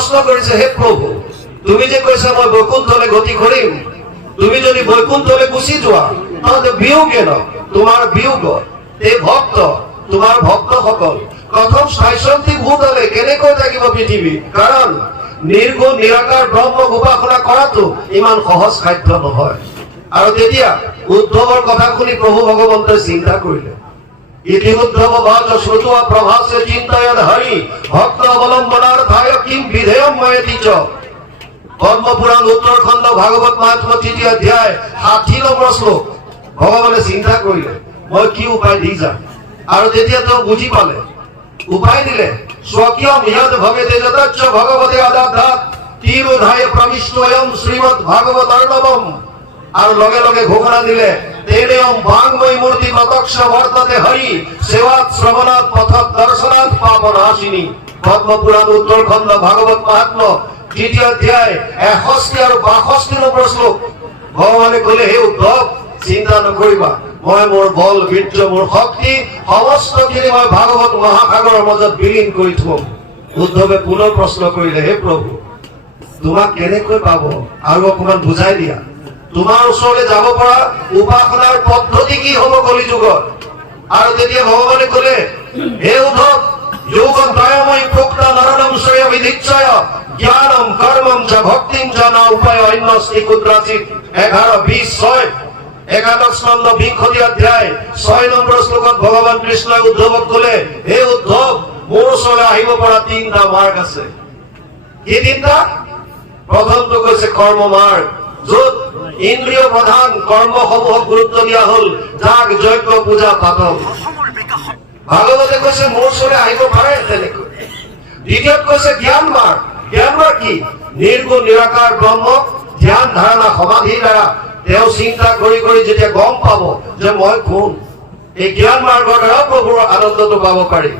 প্ৰশ্ন কৰিছে, হে প্ৰভু, তুমি যে কৈছা মই বৈকুণ্ঠলৈ গতি কৰিম, তুমি যদি বৈকুণ্ঠলৈ গুচি যোৱা তাহলে বিয়োগে ন, তোমাৰ বিয়োগ এই ভক্ত, তোমাৰ ভক্তসকল প্ৰথম শাশ্বন্তিক ভূতলে কেনেকৈ থাকিব পৃথিৱী? কাৰণ নিৰ্গুণ নিৰাকাৰ ব্ৰহ্মক উপাসনা কৰাটো ইমান সহজ সাধ্য নহয়। আৰু তেতিয়া উদ্ধৱৰ কথা শুনি প্ৰভু ভগৱন্তই চিন্তা কৰিলে। ইতি উদ্ধৱ বাচ শ্ৰুত্বা প্ৰভাসে চিন্তয়ন হৰি ভক্ত অৱলম্বনাৰ্থায় কিম বিধেয়ম ময়েতি চ। পদ্মপুৰাণ উত্তৰখণ্ড ভাগৱত মহাত্ম্য ৩য় অধ্যায় ৬০ নম্বৰ শ্লোক। ভগৱানে চিন্তা কৰিলে মই কি উপায় দি যাম। আৰু তেতিয়া তেওঁ বুজি পালে, উপায় দিলে। স্বকীয়ম য়দ ভগতে যতচ্চ ভগৱতে আদাধ্যাৎ তিৰোধায় প্ৰবিষ্টয়ম শ্ৰীমদ ভাগৱতাৰ্ণৱম। আৰু লগে লগে ঘোষণা দিলে, তেনেয়ম বাংময় মূৰ্তি প্ৰত্যক্ষ বৰ্ততে হৰি সেবাত শ্ৰবণাৎ পথত দৰ্শনাৎ পাপনাশিনী। পদ্মপুৰাণ উত্তৰখণ্ড ভাগবত মহাত্ম্য ৩য় অধ্যায় ৬১ আৰু ৬২ নম্বৰ শ্লোক। ভগৱানে কলে, হে উদ্ধৱ, চিন্তা নকৰিবা, মই মোৰ বল বীৰ্য মোৰ শক্তি সমস্তখিনি মই ভাগৱত মহাসাগৰৰ মাজত বিলীন কৰি থম। উদ্ধৱে পুনৰ প্ৰশ্ন কৰিলে, হে প্ৰভু, তোমাক কেনেকৈ পাব আৰু অকমান বুজাই দিয়া। তোমাৰ ওচৰলৈ যাব পৰা উপাসনাৰ পদ্ধতি কি হব কলি যুগত? আৰু তেতিয়া ভগৱানে কলে, হে উদ্ধৱ, যোগত্ৰয়ময়ী প্ৰোক্তা নৰনম শ্ৰেয় বিধিচ্ছয় জ্ঞানম কৰ্মম চ ভক্তিম চ ন উপায় অন্যস্তি কুদ্ৰাচিৎ। ১১-২০-৬ একাদশ স্কন্ধ ২০ অধ্যায় ৬ নম্বৰ শ্লোকত ভগৱান কৃষ্ণই উদ্ধৱক কলে, হে উদ্ধৱ, মোৰ ওচৰলৈ আহিব পৰা ৩টা মাৰ্গ আছে। কি ৩টা? প্ৰথমটো কৈছে কৰ্ম মাৰ্গ, য'ত ইন্দ্ৰিয় প্ৰধান কৰ্মসমূহক গুৰুত্ব দিয়া হল, যাগ যজ্ঞ পূজা পাতল। ভাগৱতে কৈছে মোৰ ওচৰলৈ আহিব পাৰে তেনেকৈ। দ্বিতীয়ত কৈছে জ্ঞান মাৰ্গ। জ্ঞান মাৰ্গ কি? নিৰ্গুণ নিৰাকাৰ ব্ৰহ্মক ধ্যান ধাৰণা সমাধিৰ দ্বাৰা তেওঁ চিন্তা কৰি কৰি যেতিয়া গম পাব যে মই কোন, এই জ্ঞান মাৰ্গৰ দ্বাৰা প্ৰভুৰ আনন্দটো পাব পাৰি।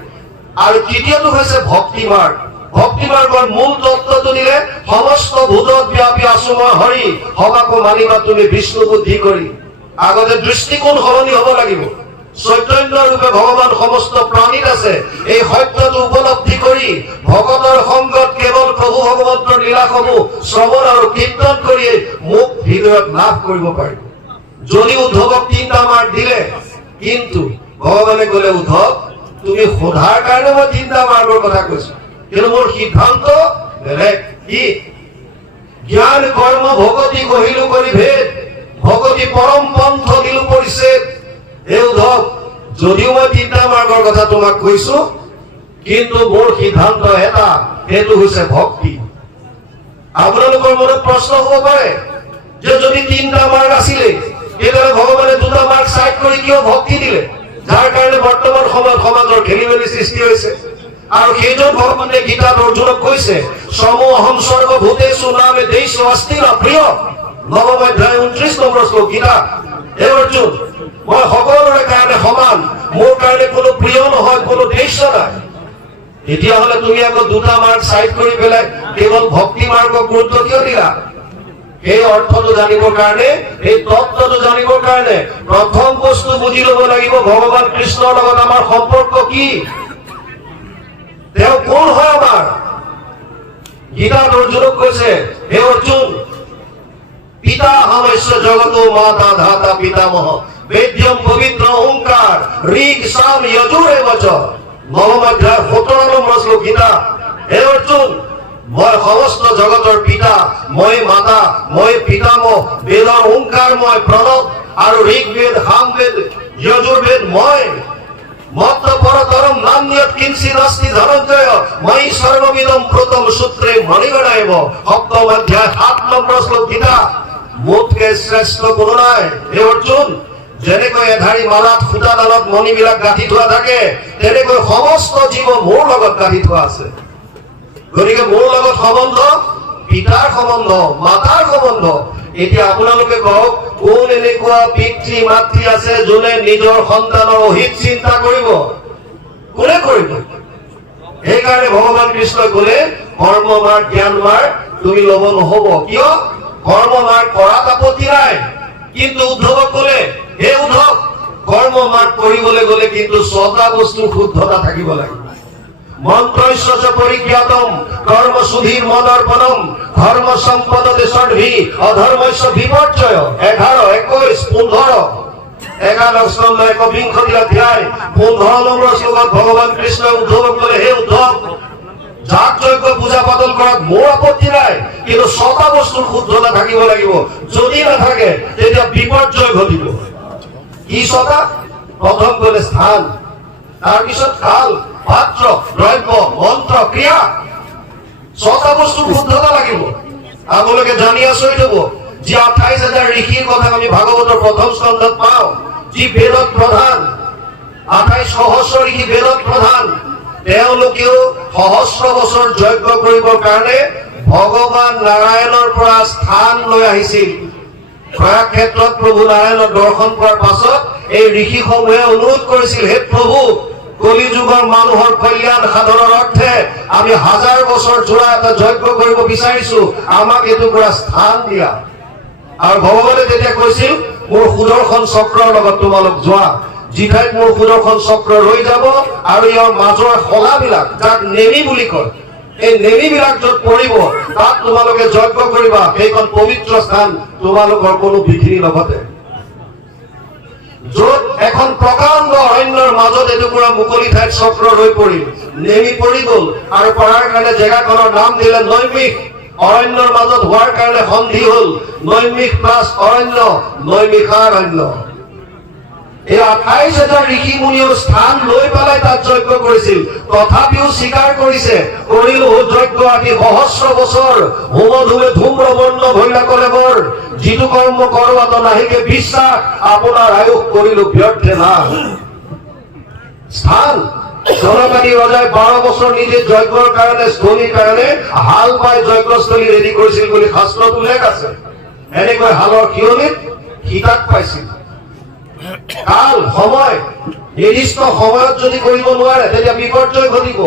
আৰু তৃতীয়টো হৈছে ভক্তি মাৰ্গ। ভক্তি মাৰ্গৰ মূল তত্ত্বটো দিলে, সমস্ত ভূতত ব্যাপী আছো মই হৰি সবাকো মানিবা তুমি বিষ্ণু বুদ্ধি কৰি। আগতে দৃষ্টিকোণ সলনি হব লাগিব। চৈতন্য ৰূপে ভগৱান সমস্ত প্ৰাণীত আছে, এই সত্যটো উপলব্ধি কৰি ভগতৰ সংগত কেৱল প্ৰভু ভগৱন্তৰ লীলাসমূহ শ্ৰৱণ আৰু কীৰ্তন কৰি মোক হৃদয়ত লাভ কৰিব পাৰি। যদি উদ্ধৱক ৩টা মাৰ্গ দিলে, কিন্তু ভগৱানে কলে, উদ্ধৱ, তুমি সোধাৰ কাৰণে মই 3টা মাৰ্গৰ কথা কৈছো, কিন্তু মোৰ সিদ্ধান্ত বেলেগ। কি? জ্ঞান কৰ্ম ভগতি কহিলো কৰি ভেদ ভগতি পৰম পন্থ দিলো পৰিছেদ। হে উদ্ধৱ, যদিও মই 3টা মাৰ্গৰ কথা তোমাক কৈছো, কিন্তু মোৰ সিদ্ধান্ত এটা, সেইটো হৈছে ভক্তি। আপোনালোকৰ মনত প্ৰশ্ন হব পাৰে যে যদি 3টা মাৰ্গ আছিলে, তেতিয়াহ'লে ভগৱানে 2টা মাৰ্গ সাইড কৰি কিয় ভক্তি দিলে? যাৰ কাৰণে বৰ্তমান সময়ত সমাজৰ খেলি মেলি সৃষ্টি হৈছে। আৰু সেইজন ভগৱানে গীতাত অৰ্জুনক কৈছে, সমো অহম সৰ্বভূতেষু নামে দেশ অস্থিৰ প্ৰিয়। 9ম অধ্যায় 29 নম্বৰ শ্লোক গীতা। হে অৰ্জুন, মই সকলোৰে কাৰণে সমান, মোৰ কাৰণে কোনো প্ৰিয় নহয়, কোনো দেশ নাই। তেতিয়াহ'লে তুমি আকৌ 2টা মাৰ্গ সাইড কৰি পেলাই কেৱল ভক্তি মাৰ্গক গুৰুত্ব কিয় দিলা? এই অৰ্থটো জানিবৰ কাৰণে, এই তত্ত্বটো জানিবৰ কাৰণে প্ৰথম বস্তু বুজি ল'ব লাগিব, ভগৱান কৃষ্ণৰ লগত আমাৰ সম্পৰ্ক কি, তেওঁ কোন হয় আমাৰ। গীতাত অৰ্জুনক কৈছে, হে অৰ্জুন, পিতা হামস্য জগত মাতা ধাতা পিতামহ বেদ্যম পবিত্ৰ ওঙ্কাৰ ঋগ সাম যজুৰে বচ। 9ম অধ্যায় 17 নম্বৰ শ্লোক গীতা। হে অৰ্জুন, মই সমস্ত জগতৰ পিতা, মই মাতা, মই পিতামহ, বেদৰ ওঙ্কাৰ মই প্ৰণৱ, আৰু ঋগবেদ সামবেদ যজুৰ্বেদ মই। মত্ত পৰতৰম নান্যৎ কিঞ্চিৎ নাস্তি ধনঞ্জয় ময়ি সৰ্ববিদম প্ৰথম সূত্ৰে মণিগণায়ব। 7ম অধ্যায় 7 নম্বৰ শ্লোক গীতা। মোতকে শ্ৰেষ্ঠ কোনো নাই। হে অৰ্জুন, যেনেকৈ এধাৰী মালাত সূতাডালত মণিবিলাক গাঁঠি থোৱা থাকে, তেনেকৈ সমস্ত জীৱ মোৰ লগত গাঁঠি থোৱা আছে। গতিকে মোৰ লগত সম্বন্ধ পিতাৰ সম্বন্ধ, মাতাৰ সম্বন্ধ। এতিয়া আপোনালোকে কওক, কোন এনেকুৱা পিতৃ মাতৃ আছে যোনে নিজৰ সন্তানৰ অহিত চিন্তা কৰিব? কোনে কৰিব? সেইকাৰণে ভগৱান কৃষ্ণই কলে, কৰ্ম মাৰ্গ জ্ঞান মাৰ্গ তুমি লব নহব। কিয়? কৰ্ম মাৰ্গ কৰাত আপত্তি নাই, কিন্তু উদ্ধৱক কলে, হে উদ্ধৱ, কৰ্ম মাৰ্গ কৰিবলৈ গলে কিন্তু 6টা বস্তুৰ শুদ্ধতা থাকিব লাগিব। মন্ত্রৈশ্চ চ পরিজ্ঞাতম কর্ম সুধীর মদর্পণম ধর্ম সম্পদতে ষড্ভি অধর্মস্য বিপর্যয় 11, 21, 15 11 স্কন্ধ 1 অধ্যায় 15 নম্বর শ্লোকত ভগবান কৃষ্ণ উদ্ধৱক ক'লে, হে উদ্ধৱ, যাগ যজ্ঞ পূজা পাতল কৰাত মোৰ আপত্তি নাই, কিন্তু 6টা বস্তুৰ শুদ্ধতা থাকিব লাগিব। যদি নাথাকে তেতিয়া বিপৰ্যয় ঘটিব। কি 6টা? প্ৰথম ক'লে স্থান, তাৰপিছত কাল, পাত্ৰ, দ্ৰব্য, মন্ত্ৰ, ক্ৰিয়া। 6টা বস্তুৰ শুদ্ধতা লাগিব। আপোনালোকে জানি আচৰিত হ'ব যে 28,000 ঋষিৰ কথা আমি ভাগৱতৰ প্ৰথম স্কন্ধত পাওঁ, যি বেদত প্ৰধান। 28 সহস্ৰ ঋষি বেদত প্ৰধান। তেওঁলোকেও সহস্ৰ বছৰ যজ্ঞ কৰিবৰ কাৰণে ভগৱান নাৰায়ণৰ পৰা স্থান লৈ আহিছিল। প্ৰয়াগ ক্ষেত্ৰত প্ৰভু নাৰায়ণৰ দৰ্শন কৰাৰ পাছত এই ঋষিসমূহে অনুৰোধ কৰিছিল, হে প্ৰভু, কলি যুগৰ মানুহৰ কল্যাণ সাধনৰ অৰ্থে আমি 1000 বছৰ জোৰা এটা যজ্ঞ কৰিব বিচাৰিছো, আমাক এইটো পৰা স্থান দিয়া। আৰু ভগৱানে তেতিয়া কৈছিল, মোৰ সুদৰ্শন চক্ৰৰ লগত তোমালোক যোৱা, যিঠাইত মোৰ সুদৰ্শন চক্ৰ ৰৈ যাব আৰু ইয়াৰ মাজৰ শলাবিলাক, যাক নেমি বুলি কয়, এই নেমিবিলাক য'ত পৰিব তাত তোমালোকে যজ্ঞ কৰিবা। সেইখন পবিত্ৰ স্থান, তোমালোকৰ কোনো বিঘিনি নঘটে। য'ত এখন প্ৰকাণ্ড অৰণ্যৰ মাজত এটুকুৰা মুকলি ঠাইত চক্ৰ ৰৈ পৰিল, নেমি পৰি গ'ল, আৰু পৰাৰ কাৰণে জেগাখনৰ নাম দিলে নৈমিষ। অৰণ্যৰ মাজত হোৱাৰ কাৰণে সন্ধি হ'ল নৈমিষ প্লাছ অৰণ্য, নৈমিষাৰণ্য। এই 28,000 ঋষি মুনিও স্থান লৈ পেলাই তাত যজ্ঞ কৰিছিল, তথাপিও স্বীকাৰ কৰিছে, কৰিলো যজ্ঞ আদি সহস্ৰ বছৰ, হোম ধুমে ধূম্ৰবৰ্ণ ভৈলা কৰে বৰ, যিটো কৰ্ম কৰোৱাত নাহিকে বিশ্বাস, আপোনাৰ আয়ুস কৰিলো ব্যৰ্থে না। স্থান, জনকাদি ৰজাই 12 বছৰ নিজে যজ্ঞৰ কাৰণে, স্থলীৰ কাৰণে হাল বাই যজ্ঞস্থলী ৰেডি কৰিছিল বুলি শাস্ত্ৰত উল্লেখ আছে। এনেকৈ হালৰ শিয়নিত সীতাক পাইছিল। কাল, সময়, নিৰ্দিষ্ট সময়ত যদি কৰিব নোৱাৰে তেতিয়া বিপৰ্যয় ঘটিব।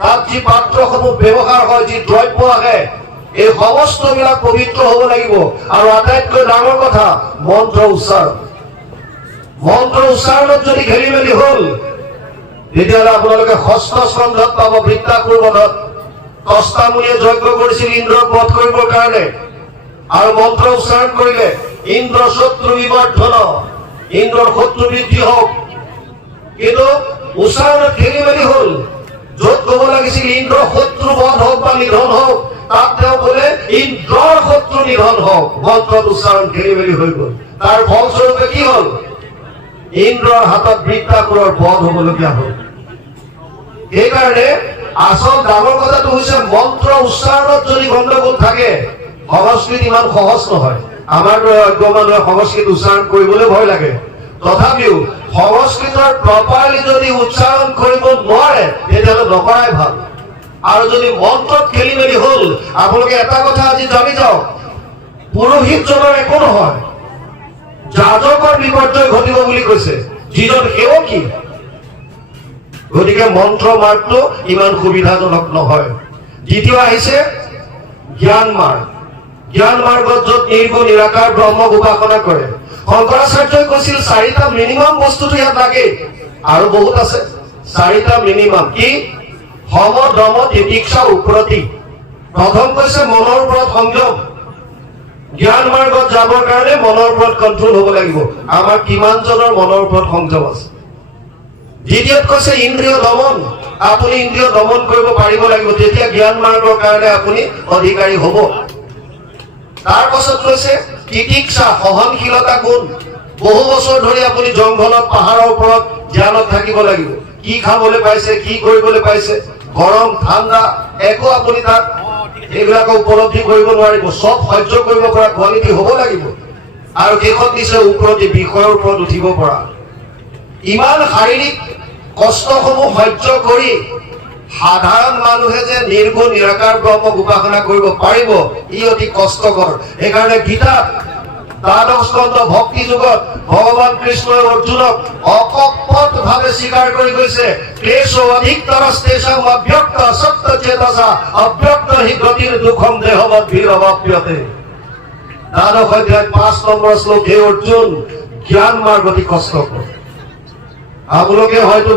তাত যি পাত্ৰসমূহ ব্যৱহাৰ হয়, যি দ্ৰব্য আহে, এই সমস্তবিলাক পবিত্ৰ হ'ব লাগিব। আৰু আটাইতকৈ ডাঙৰ কথা, মন্ত্ৰ উচ্চাৰণ। মন্ত্ৰ উচ্চাৰণত যদি খেলি মেলি হ'ল, তেতিয়াহ'লে আপোনালোকে 6ষ্ঠ স্কন্ধত পাব, বৃত্তাসুৰ বধত। কস্তা মুনিয়ে যজ্ঞ কৰিছিল ইন্দ্ৰক বধ কৰিবৰ কাৰণে, আৰু মন্ত্ৰ উচ্চাৰণ কৰিলে, ইন্দ্ৰ শত্ৰু বিবৰ্ধন, ইন্দ্ৰৰ শত্ৰু বৃদ্ধি হওক। কিন্তু উচ্চাৰণত খেলি মেলি হ'ল। য'ত ক'ব লাগিছিল ইন্দ্ৰৰ শত্ৰু বধ হওক বা নিধন হওক, তাত তেওঁ ক'লে ইন্দ্ৰৰ শত্ৰু নিধন হওক। মন্ত্ৰত উচ্চাৰণ খেলি মেলি হৈ গ'ল। তাৰ ফলস্বৰূপে কি হ'ল? ইন্দ্ৰৰ হাতত বৃত্তাসুৰৰ বধ হ'বলগীয়া হ'ল। সেইকাৰণে আচল ডাঙৰ কথাটো হৈছে, মন্ত্ৰ উচ্চাৰণত যদি গণ্ডগোল থাকে, সংস্কৃত ইমান সহজ নহয়। আমাৰ অজ্ঞ মানুহে সংস্কৃত উচ্চাৰণ কৰিবলৈ ভয় লাগে। তথাপিও সংস্কৃতৰ প্ৰপাৰলি যদি উচ্চাৰণ কৰিব নোৱাৰে, তেতিয়াহ'লে নকৰাই ভাল। আৰু যদি মন্ত্ৰত খেলি মেলি হ'ল, আপোনালোকে এটা কথা আজি জানি যাওক, পুৰোহিতজনৰ একো নহয়, যাজকৰ বিপৰ্যয় ঘটিব বুলি কৈছে, যিজন সেৱকী। গতিকে মন্ত্ৰ মাৰ্গটো ইমান সুবিধাজনক নহয়। দ্বিতীয় আহিছে জ্ঞান মাৰ্গ। জ্ঞান মাৰ্গত য'ত নিৰ্গুণ নিৰাকাৰ ব্ৰহ্মক উপাসনা কৰে। শংকৰাচাৰ্যই কৈছিল 4টা মিনিমাম বস্তুটো ইয়াত লাগে, আৰু বহুত আছে। 4টা মিনিমাম কি? সম, দম, তিতিক্ষা, উপ্ৰতি। প্ৰথম কৈছে মনৰ ওপৰত সংযম। জ্ঞান মাৰ্গত যাবৰ কাৰণে মনৰ ওপৰত কণ্ট্ৰল হ'ব লাগিব। আমাৰ কিমানজনৰ মনৰ ওপৰত সংযম আছে? দ্বিতীয়ত কৈছে ইন্দ্ৰিয় দমন। আপুনি ইন্দ্ৰিয় দমন কৰিব পাৰিব লাগিব, তেতিয়া জ্ঞান মাৰ্গৰ কাৰণে আপুনি অধিকাৰী হ'ব। তাৰ পাছত কৈছে তিতিক্ষা, সহনশীলতা গুণ। বহু বছৰ ধৰি আপুনি জংঘলত, পাহাৰৰ ওপৰত ধ্যানত থাকিব লাগিব। কি খাবলৈ পাইছে, কি কৰিবলৈ পাইছে, গৰম ঠাণ্ডা একো আপুনি তাত এইবিলাক উপলব্ধি কৰিব নোৱাৰিব। চব সহ্য কৰিব পৰা কোৱালিটি হ'ব লাগিব। আৰু শেষত দিছে উপ্ৰতি, বিষয়ৰ ওপৰত উঠিব পৰা। ইমান শাৰীৰিক কষ্টসমূহ সহ্য কৰি সাধাৰণ মানুহে যে নিৰ্গুণ নিৰাকাৰ ব্ৰহ্মক উপাসনা কৰিব পাৰিব, ই অতি কষ্টকৰ। সেইকাৰণে গীতাত 12 স্কন্ধ ভক্তি যুগত ভগৱান কৃষ্ণই অৰ্জুনক অকপট ভাৱে স্বীকাৰ কৰি কৈছে, ক্লেশ অধিকতৰস্তেষাং অব্যক্ত সত্য চেতসা অব্যক্ত হি গতিৰ দুখম দেহবৎ ভীৰৱপ্যতে। 12 অধ্যায় 5 নম্বৰ শ্লোক, হে অৰ্জুন, জ্ঞান মাৰ্গ অতি কষ্টকৰ। আপোনালোকে হয়তো